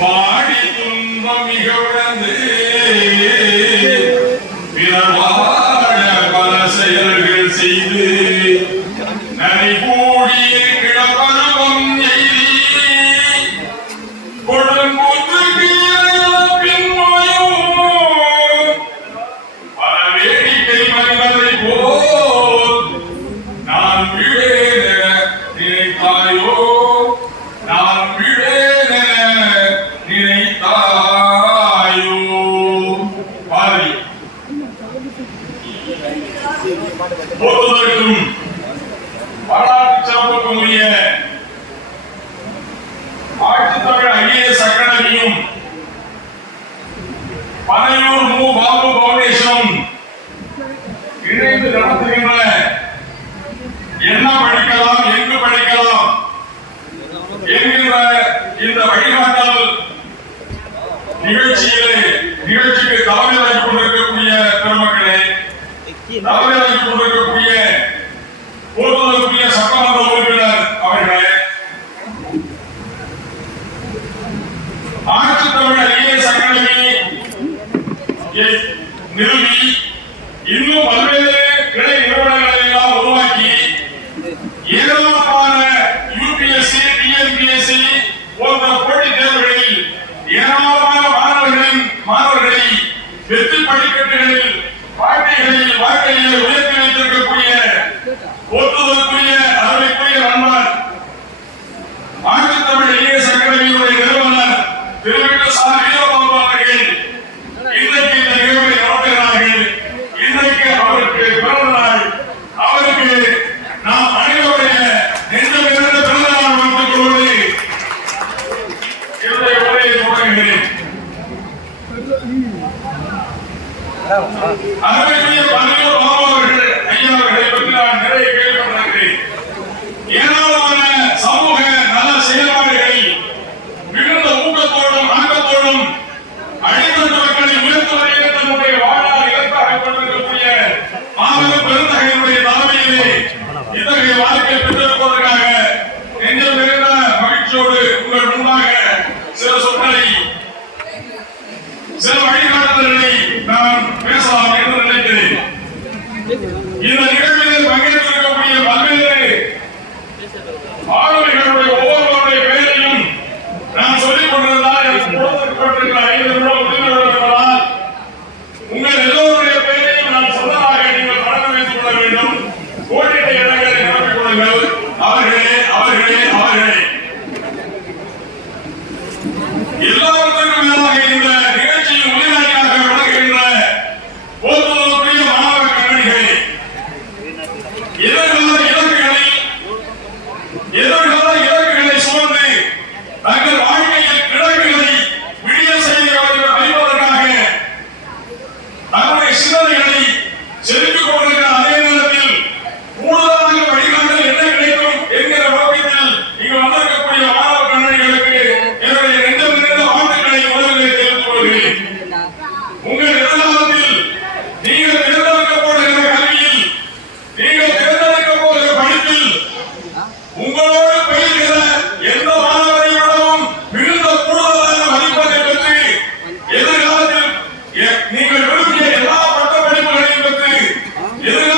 பாடி துன்பம் மிக உணர்ந்து பிறர் பல செயல்கள் செய்து நரை கூடி கிடப்பருவம் எய்தி. கொடுங்கூத்துக்கு இறைவன் பல வேடிக்கை போல் நான் நினைத்தாயோ. என்கின்ற இந்த வழிகாட்டல் நிகழ்ச்சியிலே நிகழ்ச்சிக்கு தலைமை தாங்கி கொண்டிருக்கக்கூடிய பெருமக்களே தலைமை தாங்கி கொண்டிருக்கக்கூடிய போற்றுதற்குரிய சட்டமன்ற உறுப்பினர் அவர்களே ஆட்சி தமிழ் ஐஏஎஸ் அகாடமி நிறுவி இன்னும் பல்வேறு வெற்றி படிக்கட்டுகளில் வாழ்க்கைகளில் வாழ்க்கையில் உயர்த்தி வைத்திருக்கக்கூடிய அருமைக்குரிய பன்னியூர் பாபு ஐயா அவர்களை பற்றி நான் நிறைய கேள்விப்பட்டிருக்கிறேன். ஏராளமான சமூக நல செயல்பாடுகளில் மிகுந்த ஊக்கத்தோடும் அடித்தட்டு மக்களை தன்னுடைய வாழ்நாள் இலக்காக கொண்டிருக்கக்கூடிய மாபெரும் பெருந்தகையினுடைய தலைமையிலே இத்தகைய வாழ்க்கை பெற்றிருப்பதற்காக நெஞ்சம் நிறைந்த மகிழ்ச்சியோடு உங்கள் முன்பாக சில சொற்களை சில வழிகாட்டுதல்களை இந்த நிகழ்விலே பங்கேற்றிருக்கக்கூடிய பல்வேறு ஆளுமைகளுடைய ஒவ்வொருவருடைய பெயரையும் நான் சொல்லிக் கொண்டிருந்தால் எனக்கு கொடுக்கப்பட்டிருக்கிற ஐந்து நிமிடம் முடிந்து உங்கள் எல்லோருடைய பெயரையும் நான் சொன்னதாக நீங்கள் பழக்கம் வைத்துக் கொள்ள வேண்டும். கோடிட்ட இடங்களை நிரப்பிக் கொள்ளுங்கள். அவர்களே அவர்களே அவர்களே. Yeah.